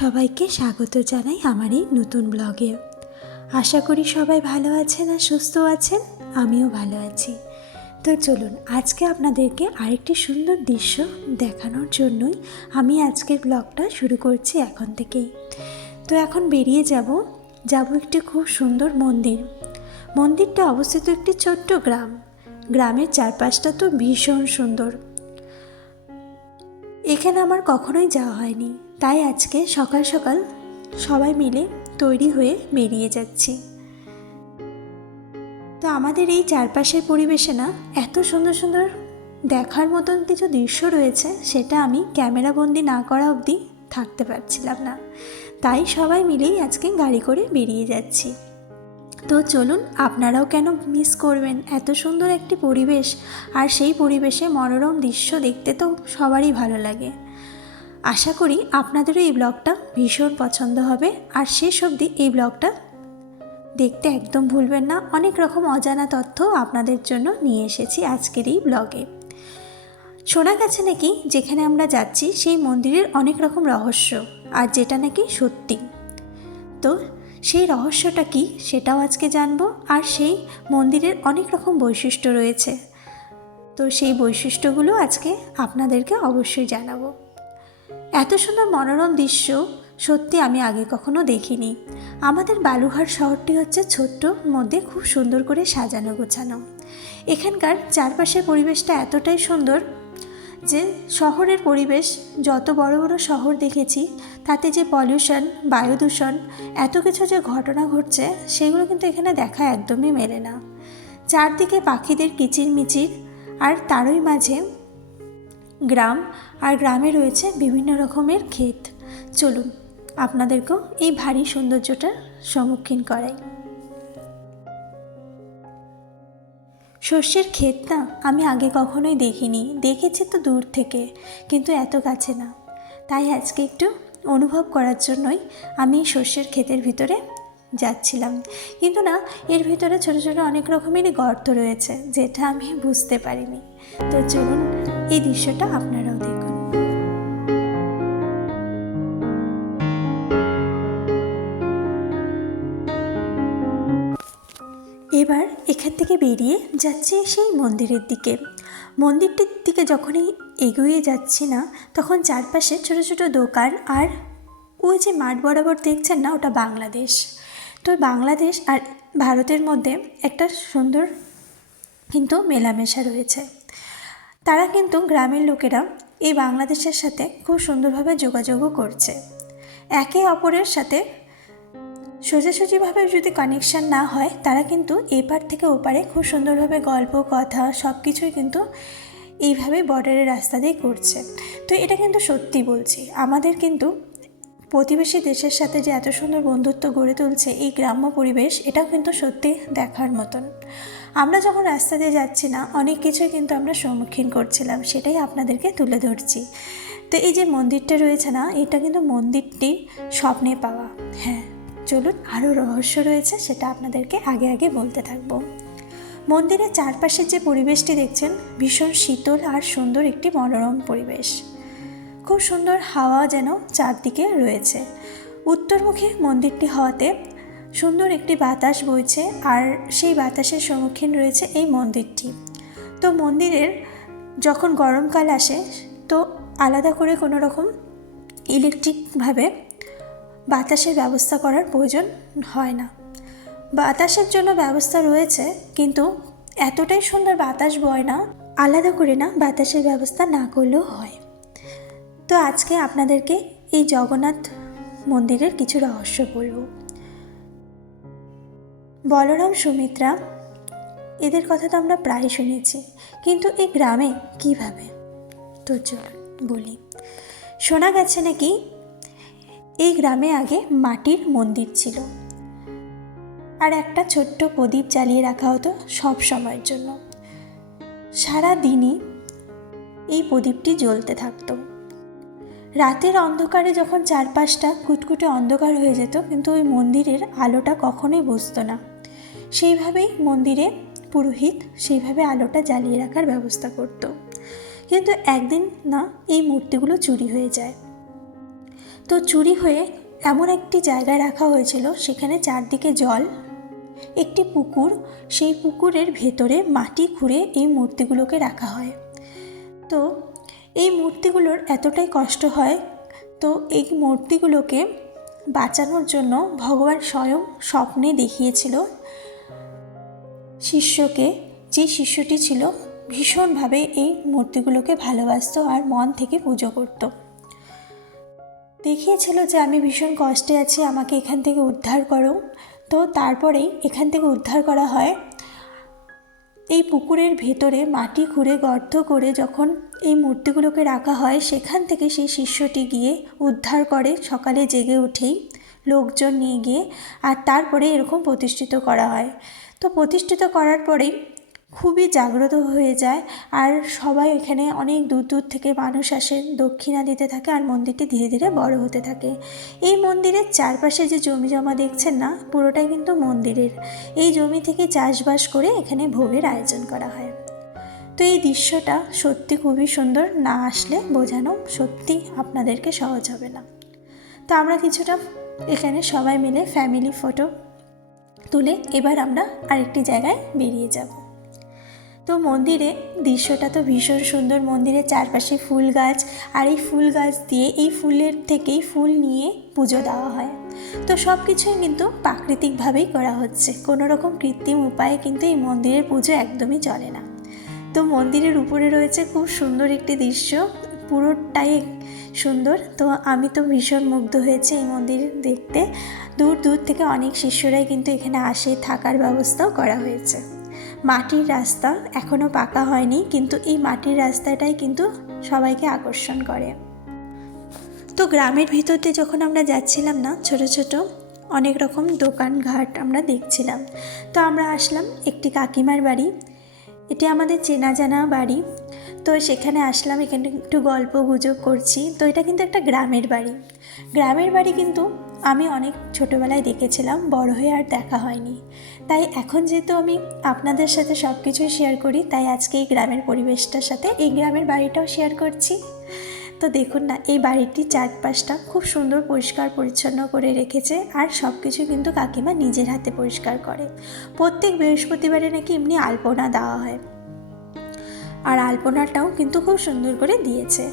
সবাইকে স্বাগত জানাই আমার এই নতুন ব্লগে। আশা করি সবাই ভালো আছেন আর সুস্থ আছেন, আমিও ভালো আছি। তো চলুন, আজকে আপনাদেরকে আরেকটি সুন্দর দৃশ্য দেখানোর জন্যই আমি আজকের ব্লগটা শুরু করছি এখন থেকেই। তো এখন বেরিয়ে যাব যাব একটি খুব সুন্দর মন্দির। মন্দিরটা অবস্থিত একটি ছোট্ট গ্রাম। গ্রামের চারপাশটা তো ভীষণ সুন্দর। এখানে আমার কখনোই যাওয়া হয়নি। তাই আজকে সকাল সকাল সবাই মিলে তৈরি হয়ে বেরিয়ে যাচ্ছি। তো আমাদের এই চারপাশের পরিবেশে না এত সুন্দর সুন্দর দেখার মতন কিছু দৃশ্য রয়েছে, সেটা আমি ক্যামেরাবন্দি না করা অবধি থাকতে পারছিলাম না। তাই সবাই মিলেই আজকে গাড়ি করে বেরিয়ে যাচ্ছি। তো চলুন, আপনারাও কেন মিস করবেন? এত সুন্দর একটি পরিবেশ আর সেই পরিবেশে মনোরম দৃশ্য দেখতে তো সবারই ভালো লাগে। আশা করি আপনাদেরও এই ব্লগটা ভীষণ পছন্দ হবে। আর শেষ অবধি এই ব্লগটা দেখতে একদম ভুলবেন না। অনেক রকম অজানা তথ্য আপনাদের জন্য নিয়ে এসেছি আজকের এই ব্লগে। শোনা গেছে নাকি যেখানে আমরা যাচ্ছি সেই মন্দিরের অনেক রকম রহস্য, আর যেটা নাকি সত্যি। তো সেই রহস্যটা কি সেটাও আজকে জানব, আর সেই মন্দিরের অনেক রকম বৈশিষ্ট্য রয়েছে। তো সেই বৈশিষ্ট্যগুলো আজকে আপনাদেরকে অবশ্যই জানাব। এত সুন্দর মনোরম দৃশ্য সত্যি আমি আগে কখনো দেখিনি। আমাদের বালুঘাট শহরটি হচ্ছে ছোট্ট, মধ্যে খুব সুন্দর করে সাজানো গোছানো। এখানকার চারপাশের পরিবেশটা এতটাই সুন্দর যে শহরের পরিবেশ, যত বড় বড় শহর দেখেছি, তাতে যে পলিউশন বায়ু দূষণ এত কিছু যে ঘটনা ঘটছে, সেগুলো কিন্তু এখানে দেখা একদমই মেলে না। চারদিকে পাখিদের কিচিরমিচির, আর তারই মাঝে গ্রাম আর গ্রামে রয়েছে বিভিন্ন রকমের ক্ষেত। চলুন, আপনাদেরকেও এই ভারী সৌন্দর্যটার সম্মুখীন করাই। শস্যের ক্ষেত না আমি আগে কখনোই দেখিনি। দেখেছি তো দূর থেকে, কিন্তু এত কাছে না। তাই আজকে একটু অনুভব করার জন্যই আমি শস্যের ক্ষেতের ভিতরে যাচ্ছিলাম। কিন্তু না, এর ভিতরে ছোট ছোট অনেক রকমেরই গর্ত রয়েছে, যেটা আমি বুঝতে পারিনি। তো চলুন, এই দৃশ্যটা আপনারাও দেখুন। থেকে বেরিয়ে যাচ্ছে সেই মন্দিরের দিকে। মন্দিরটির দিকে যখনই এগিয়ে যাচ্ছি না, তখন চারপাশে ছোট ছোট দোকান আর ওই যে মাঠ বরাবর দেখছেন না, ওটা বাংলাদেশ। তো বাংলাদেশ আর ভারতের মধ্যে একটা সুন্দর কিন্তু মেলামেশা রয়েছে। তারা কিন্তু গ্রামের লোকেরা এই বাংলাদেশের সাথে খুব সুন্দরভাবে যোগাযোগও করছে। একে অপরের সাথে সোজাসুজিভাবে যদি কানেকশান না হয়, তারা কিন্তু এপার থেকে ওপারে খুব সুন্দরভাবে গল্প, কথা সব কিছুই কিন্তু এইভাবে বর্ডারের রাস্তা দিয়ে করছে তো এটা কিন্তু সত্যি বলছি। আমাদের কিন্তু প্রতিবেশী দেশের সাথে যে এত সুন্দর বন্ধুত্ব গড়ে তুলছে এই গ্রাম্য পরিবেশ, এটাও কিন্তু সত্যি দেখার মতন। আমরা যখন রাস্তা দিয়ে যাচ্ছি না, অনেক কিছুই কিন্তু আমরা সম্মুখীন করছিলাম, সেটাই আপনাদেরকে তুলে ধরছি। তো এই যে মন্দিরটা রয়েছে না, এটা কিন্তু মন্দিরটি স্বপ্নে পাওয়া। হ্যাঁ। চলুন আরও রহস্য রয়েছে, সেটা আপনাদেরকে আগে আগে বলতে থাকব। মন্দিরের চারপাশের যে পরিবেশটি দেখছেন, ভীষণ শীতল আর সুন্দর একটি মনোরম পরিবেশ। খুব সুন্দর হাওয়া যেন চারদিকে রয়েছে। উত্তরমুখী মন্দিরটি হওয়াতে সুন্দর একটি বাতাস বইছে আর সেই বাতাসের সম্মুখীন রয়েছে এই মন্দিরটি। তো মন্দিরের যখন গরমকাল আসে, তো আলাদা করে কোনো রকম ইলেকট্রিকভাবে বাতাসের ব্যবস্থা করার প্রয়োজন হয় না। বাতাসের জন্য ব্যবস্থা রয়েছে, কিন্তু এতটাই সুন্দর বাতাস বয় না, আলাদা করে না বাতাসের ব্যবস্থা না করলেও হয়। তো আজকে আপনাদেরকে এই জগন্নাথ মন্দিরের কিছু রহস্য বলব। বলরাম, সুমিত্রা, এদের কথা তো আমরা প্রায় শুনেছি, কিন্তু এই গ্রামে কীভাবে? তো চল বলি। শোনা গেছে নাকি এই গ্রামে আগে মাটির মন্দির ছিল। আর একটা ছোট্ট প্রদীপ জ্বালিয়ে রাখা হতো সব সময়ের জন্য। সারা দিনই এই প্রদীপটি জ্বলতে থাকতো। রাতের অন্ধকারে যখন চারপাশটা কুটকুটে অন্ধকার হয়ে যেত, কিন্তু ওই মন্দিরের আলোটা কখনোই বুঝতো না। সেইভাবেই মন্দিরে পুরোহিত সেইভাবে আলোটা জ্বালিয়ে রাখার ব্যবস্থা করত। কিন্তু একদিন না, এই মূর্তিগুলো চুরি হয়ে যায়। তো চুরি হয়ে এমন একটি জায়গায় রাখা হয়েছিল সেখানে চারদিকে জল, একটি পুকুর, সেই পুকুরের ভেতরে মাটি খুঁড়ে এই মূর্তিগুলোকে রাখা হয়। তো এই মূর্তিগুলোর এতটাই কষ্ট হয়, তো এই মূর্তিগুলোকে বাঁচানোর জন্য ভগবান স্বয়ং স্বপ্নে দেখিয়েছিল শিষ্যকে, যে শিষ্যটি ছিল ভীষণভাবে এই মূর্তিগুলোকে ভালোবাসতো আর মন থেকে পুজো করত। দেখিয়েছিল যে আমি ভীষণ কষ্টে আছি, আমাকে এখান থেকে উদ্ধার করো। তো তারপরেই এখান থেকে উদ্ধার করা হয়। এই পুকুরের ভেতরে মাটি খুঁড়ে গর্ত করে যখন এই মূর্তিগুলোকে রাখা হয়, সেখান থেকে সেই শিষ্যটি গিয়ে উদ্ধার করে, সকালে জেগে উঠেই লোকজন নিয়ে গিয়ে, আর তারপরে এরকম প্রতিষ্ঠিত করা হয়। তো প্রতিষ্ঠিত করার পরেই খুবই জাগ্রত হয়ে যায় আর সবাই এখানে অনেক দূর দূর থেকে মানুষ আসে, দক্ষিণা দিতে থাকে আর মন্দিরটি ধীরে ধীরে বড় হতে থাকে। এই মন্দিরের চারপাশে যে জমি জমা দেখছেন না, পুরোটাই কিন্তু মন্দিরের। এই জমি থেকে চাষবাস করে এখানে ভোগের আয়োজন করা হয়। তো এই দৃশ্যটা সত্যি খুবই সুন্দর, না আসলে বোঝানো সত্যি আপনাদেরকে সহজ হবে না। তো আমরা কিছুটা এখানে সবাই মিলে ফ্যামিলি ফটো তুলে এবার আমরা আরেকটি জায়গায় বেরিয়ে যাব। তো মন্দিরে, দৃশ্যটা তো ভীষণ সুন্দর। মন্দিরের চারপাশে ফুল গাছ আর এই ফুল গাছ দিয়ে এই ফুলের থেকেই ফুল নিয়ে পুজো দেওয়া হয়। তো সব কিছুই কিন্তু প্রাকৃতিকভাবেই করা হচ্ছে। কোনো রকম কৃত্রিম উপায়ে কিন্তু এই মন্দিরের পুজো একদমই চলে না। তো মন্দিরের উপরে রয়েছে খুব সুন্দর একটি দৃশ্য, পুরোটাই সুন্দর। তো আমি তো ভীষণ মুগ্ধ হয়েছে এই মন্দির দেখতে। দূর দূর থেকে অনেক শিষ্যরাই কিন্তু এখানে আসে, থাকার ব্যবস্থাও করা হয়েছে। মাটির রাস্তা এখনও পাকা হয়নি, কিন্তু এই মাটির রাস্তাটাই কিন্তু সবাইকে আকর্ষণ করে। তো গ্রামের ভিতরতে যখন আমরা যাচ্ছিলাম না, ছোট ছোট অনেক রকম দোকান ঘাট আমরা দেখছিলাম। তো আমরা আসলাম একটি কাকিমার বাড়ি। এটি আমাদের চেনা জানা বাড়ি। তো সেখানে আসলাম, এখানে একটু গল্প গুজব করছি। তো এটা কিন্তু একটা গ্রামের বাড়ি। গ্রামের বাড়ি কিন্তু আমি অনেক ছোটোবেলায় দেখেছিলাম, বড় হয়ে আর দেখা হয়নি। তাই এখন যেহেতু আমি আপনাদের সাথে সব কিছুই শেয়ার করি, তাই আজকে এই গ্রামের পরিবেশটার সাথে এই গ্রামের বাড়িটাও শেয়ার করছি। তো দেখুন না, এই বাড়িটির চারপাশটা খুব সুন্দর পরিষ্কার পরিচ্ছন্ন করে রেখেছে আর সব কিছু কিন্তু কাকিমা নিজের হাতে পরিষ্কার করে। প্রত্যেক বৃহস্পতিবারে নাকি এমনি আলপনা দেওয়া হয়। আর আলপনাটাও কিন্তু খুব সুন্দর করে দিয়েছে।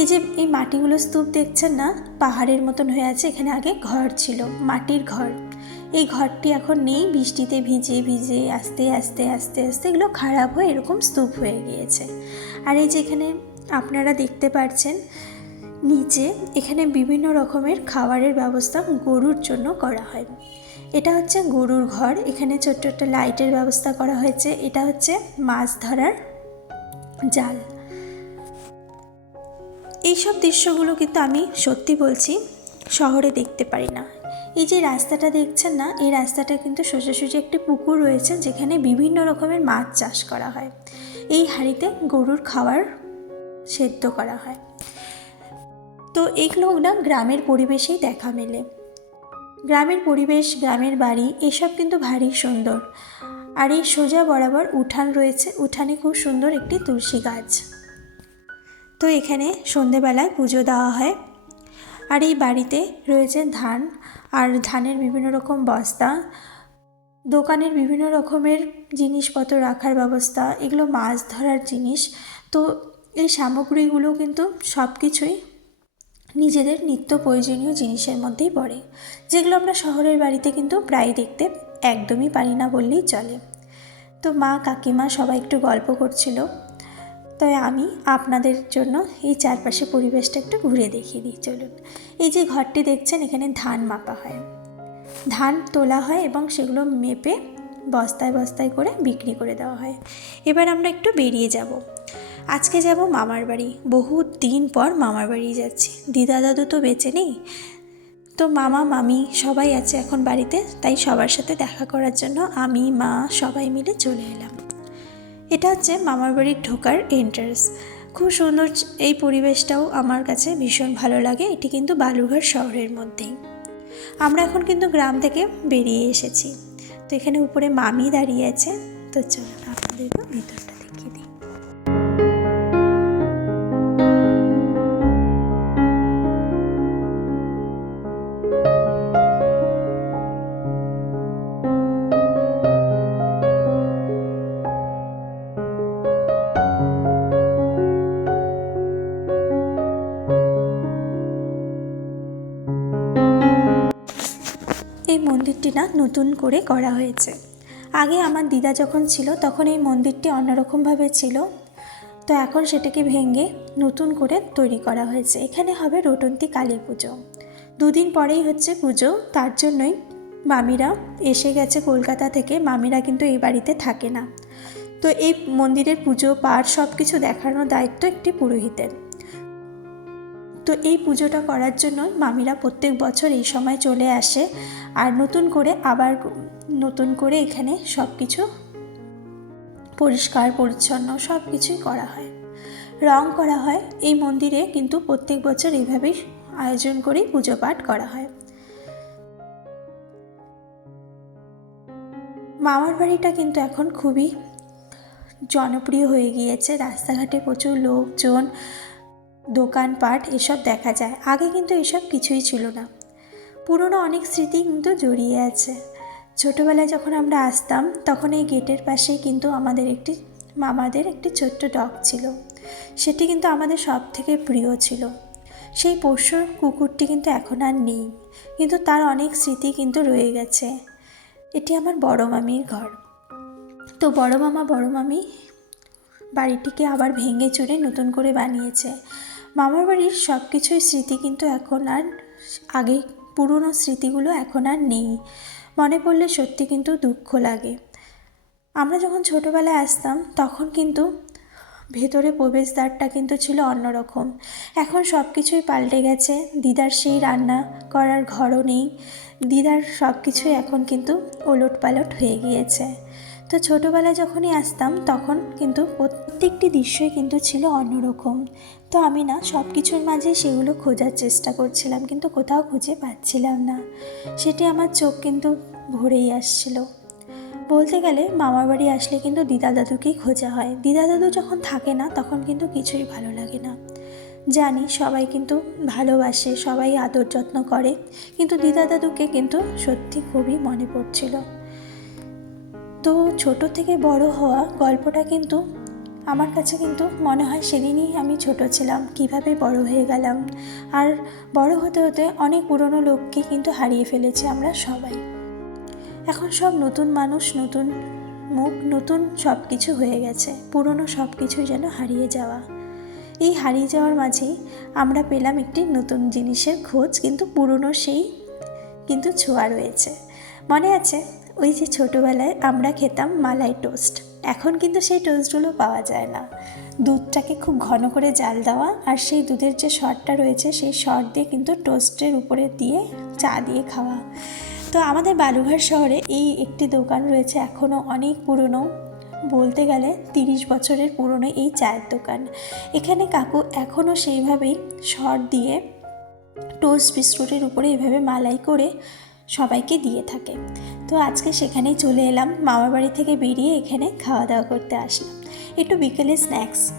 এই যে এই মাটিগুলো স্তূপ দেখছেন না, পাহাড়ের মতন হয়ে আছে, এখানে আগে ঘর ছিল, মাটির ঘর। এই ঘরটি এখন নেই, বৃষ্টিতে ভিজে ভিজে আস্তে আস্তে আস্তে আস্তে এগুলো খারাপ হয়ে এরকম স্তূপ হয়ে গিয়েছে। আর এই যেখানে আপনারা দেখতে পাচ্ছেন নিচে এখানে বিভিন্ন রকমের খাবারের ব্যবস্থা গরুর জন্য করা হয়। এটা হচ্ছে গরুর ঘর, এখানে ছোট্ট একটা লাইটের ব্যবস্থা করা হয়েছে, এটা হচ্ছে মাছ ধরার জাল। এইসব দৃশ্যগুলো কিন্তু আমি সত্যি বলছি, শহরে দেখতে পারি না। এই যে রাস্তাটা দেখছেন না, এই রাস্তাটা কিন্তু সোজাসুজি একটি পুকুর রয়েছে যেখানে বিভিন্ন রকমের মাছ চাষ করা হয়। এই হাঁড়িতে গরুর খাবার সেদ্ধ করা হয়। তো এগুলো না গ্রামের পরিবেশেই দেখা মেলে। গ্রামের পরিবেশ, গ্রামের বাড়ি, এসব কিন্তু ভারী সুন্দর। আর এই সোজা বরাবর উঠান রয়েছে, উঠানে খুব সুন্দর একটি তুলসী গাছ। তো এখানে সন্ধেবেলায় পুজো দেওয়া হয়। আর এই বাড়িতে রয়েছে ধান আর ধানের বিভিন্ন রকম বস্তা, দোকানের বিভিন্ন রকমের জিনিসপত্র রাখার ব্যবস্থা, এগুলো মাছ ধরার জিনিস। তো এই সামগ্রীগুলো কিন্তু সব কিছুই নিজেদের নিত্য প্রয়োজনীয় জিনিসের মধ্যেই পড়ে, যেগুলো আমরা শহরের বাড়িতে কিন্তু প্রায় দেখতে একদমই পারি না বললেই চলে। তো মা কাকিমা সবাই একটু গল্প করছিল। তাই আমি আপনাদের জন্য এই চারপাশে পরিবেশটা একটু ঘুরে দেখিয়ে দিই, চলুন। এই যে ঘরটি দেখছেন, এখানে ধান মাপা হয়। ধান তোলা হয় এবং সেগুলো মেপে বস্তায় বস্তায় করে বিক্রি করে দেওয়া হয়। এবার আমরা একটু বেরিয়ে যাব। আজকে যাব মামার বাড়ি। বহু দিন পর মামার বাড়ি যাচ্ছি। দিদা দাদু তো বেঁচে নেই। তো মামা, মামি সবাই আছে এখন বাড়িতে, তাই সবার সাথে দেখা করার জন্য আমি, মা সবাই মিলে চলে এলাম। এটা হচ্ছে মামার বাড়ির ঢোকার এন্ট্রান্স খুব সুন্দর এই পরিবেশটাও আমার কাছে ভীষণ ভালো লাগে। এটি কিন্তু বালুরঘাট শহরের মধ্যেই। আমরা এখন কিন্তু গ্রাম থেকে বেরিয়ে এসেছি। তো এখানে উপরে মামি দাঁড়িয়ে আছে। তো চলুন আপনাদেরকে ভিতরটা দেখিয়ে দিই। নতুন করে করা হয়েছে। আগে আমার দিদা যখন ছিল, তখন এই মন্দিরটি অন্যরকমভাবে ছিল। তো এখন সেটাকে ভেঙে নতুন করে তৈরি করা হয়েছে। এখানে হবে রটন্তী কালী পুজো। দুদিন পরেই হচ্ছে পুজো, তার জন্যই মামিরা এসে গেছে কলকাতা থেকে। মামিরা কিন্তু এই বাড়িতে থাকে না। তো এই মন্দিরের পুজো, পাঠ সব কিছু দেখানোর দায়িত্ব একটি পুরোহিতের। তো এই পুজোটা করার জন্য মামিরা প্রত্যেক বছর এই সময় চলে আসে আর নতুন করে আবার নতুন করে এখানে সব কিছু পরিষ্কার, পরিচ্ছন্ন সব কিছুই করা হয়। রং করা হয় এই মন্দিরে কিন্তু প্রত্যেক বছর এইভাবেই আয়োজন করেই পুজো পাঠ করা হয়। মামার বাড়িটা কিন্তু এখন খুবই জনপ্রিয় হয়ে গিয়েছে। রাস্তাঘাটে প্রচুর লোকজন দোকানপাট, এসব দেখা যায়। আগে কিন্তু এসব কিছুই ছিল না। পুরনো অনেক স্মৃতি কিন্তু জড়িয়ে আছে। ছোটোবেলায় যখন আমরা আসতাম, তখন এই গেটের পাশেই কিন্তু আমাদের একটি, মামাদের একটি ছোট্ট ডগ ছিল। সেটি কিন্তু আমাদের সব থেকে প্রিয় ছিল। সেই পোষ্য কুকুরটি কিন্তু এখন আর নেই। কিন্তু তার অনেক স্মৃতি কিন্তু রয়ে গেছে। এটি আমার বড় মামির ঘর। তো বড় মামা, বড় মামি, বাড়িটিকে আবার ভেঙে চুরে নতুন করে বানিয়েছে। মামার বাড়ির সব কিছুই স্মৃতি কিন্তু এখন আর আগে পুরনো স্মৃতিগুলো এখন আর নেই। মনে পড়লে সত্যি কিন্তু দুঃখ লাগে। আমরা যখন ছোটোবেলায় আসতাম, তখন কিন্তু ভেতরে প্রবেশদ্বারটা কিন্তু ছিল অন্যরকম। এখন সব কিছুই পাল্টে গেছে। দিদার সেই রান্না করার ঘরও নেই। দিদার সব কিছুই এখন কিন্তু ওলট পালট হয়ে গিয়েছে। তো ছোটোবেলায় যখনই আসতাম, তখন কিন্তু প্রত্যেকটি দৃশ্যই কিন্তু ছিল অন্যরকম। তো আমি না সব কিছুর মাঝে সেগুলো খোঁজার চেষ্টা করছিলাম, কিন্তু কোথাও খুঁজে পাচ্ছিলাম না। সেটি আমার চোখ কিন্তু ভরেই আসছিল। বলতে গেলে মামার বাড়ি আসলে কিন্তু দিদা দাদুকেই খোঁজা হয়। দিদা দাদু যখন থাকে না, তখন কিন্তু কিছুই ভালো লাগে না। জানি সবাই কিন্তু ভালোবাসে, সবাই আদর যত্ন করে, কিন্তু দিদা দাদুকে কিন্তু সত্যি খুবই মনে পড়ছিল। তো ছোট থেকে বড় হওয়া গল্পটা কিন্তু আমার কাছে কিন্তু মনে হয় সেদিনই আমি ছোট ছিলাম, কীভাবে বড় হয়ে গেলাম। আর বড় হতে হতে অনেক পুরনো লোককে কিন্তু হারিয়ে ফেলেছি আমরা সবাই। এখন সব নতুন মানুষ, নতুন মুখ, নতুন সব কিছু হয়ে গেছে, পুরনো সব কিছু যেন হারিয়ে যাওয়া। এই হারিয়ে যাওয়ার মাঝেই আমরা পেলাম একটি নতুন জিনিসের খোঁজ, কিন্তু পুরনো সেই কিন্তু ছোঁয়া রয়েছে। মনে আছে, ওই যে ছোটোবেলায় আমরা খেতাম মালাই টোস্ট। এখন কিন্তু সেই টোস্টগুলো পাওয়া যায় না। দুধটাকে খুব ঘন করে জাল দেওয়া আর সেই দুধের যে শর্টটা রয়েছে সেই শর্ট দিয়ে কিন্তু টোস্টের উপরে দিয়ে চা দিয়ে খাওয়া। তো আমাদের বালুঘাট শহরে এই একটি দোকান রয়েছে এখনও অনেক পুরনো। বলতে গেলে তিরিশ বছরের পুরনো এই চায়ের দোকান। এখানে কাকু এখনও সেইভাবেই শর্ট দিয়ে টোস্ট বিস্কুটের উপরে এভাবে মালাই করে সবাইকে দিয়ে থাকে। তো আজকে সেখানেই চলে এলাম। মামার বাড়ি থেকে বেরিয়ে এখানে খাওয়া দাওয়া করতে আসলাম। একটু বিকেলে স্ন্যাক্স।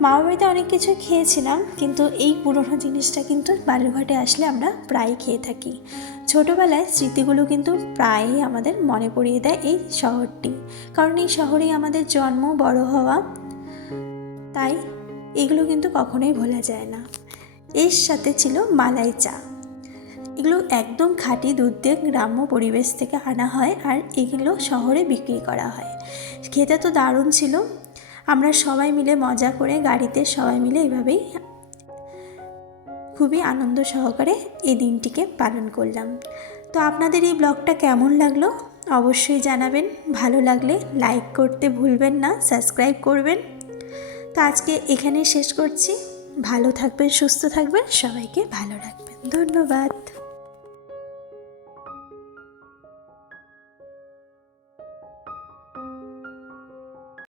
মামার বাড়িতে অনেক কিছু খেয়েছিলাম, কিন্তু এই পুরনো জিনিসটা কিন্তু বালুরঘাটে আসলে আমরা প্রায় খেয়ে থাকি। ছোটোবেলায় স্মৃতিগুলো কিন্তু প্রায়ই আমাদের মনে পড়িয়ে দেয় এই শহরটি। কারণ এই শহরেই আমাদের জন্ম, বড় হওয়া, তাই এগুলো কিন্তু কখনোই ভোলা যায় না। এর সাথে ছিল মালাই চা। এগুলো একদম খাঁটি দুধ দিয়ে গ্রাম্য পরিবেশ থেকে আনা হয় আর এগুলো শহরে বিক্রি করা হয়। খেতে তো দারুণ ছিল। আমরা সবাই মিলে মজা করে গাড়িতে সবাই মিলে এভাবেই খুবই আনন্দ সহকারে এই দিনটিকে পালন করলাম। তো আপনাদের এই ব্লগটা কেমন লাগল? অবশ্যই জানাবেন। ভালো লাগলে লাইক করতে ভুলবেন না, সাবস্ক্রাইব করবেন। তো আজকে এখানে শেষ করছি। ভালো থাকবেন, সুস্থ থাকবেন, সবাইকে ভালো রাখবেন। ধন্যবাদ।